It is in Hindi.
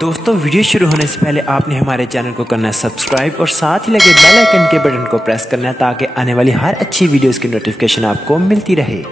दोस्तों वीडियो शुरू होने से पहले आपने हमारे चैनल को करना है सब्सक्राइब और साथ ही लगे बेल आइकन के बटन को प्रेस करना है ताकि आने वाली हर अच्छी वीडियोस की नोटिफिकेशन आपको मिलती रहे।